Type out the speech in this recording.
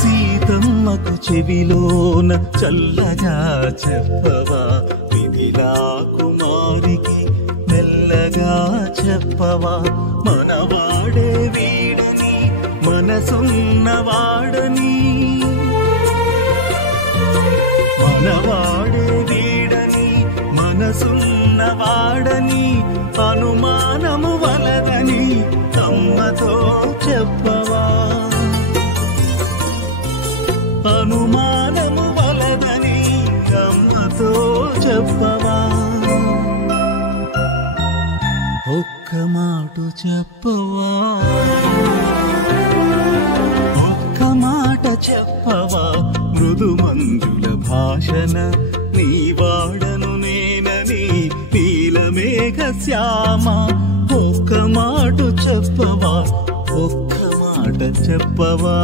సీతమ్మకు చెవిలోన చల్లగా చెప్పవా, మిథిలా కుమారికి మెల్లగా చెప్పవా, మనవాడే వీడని మనసున్నవాడని, మనవాడే వీడని మనసున్నవాడని, అనుమానము వలదని అమ్మతో చెప్పవా, అనుమానము వలదని అమ్మతో చెప్పవా. ఒక్క మాట చెప్పవా, ఒక్క మాట చెప్పవా, మృదు మంజుల భాషన నీ వాడను నేనని నీలమేఘ శ్యామ. ఒక్క మాట చెప్పవా, ఒక్క మాట చెప్పవా.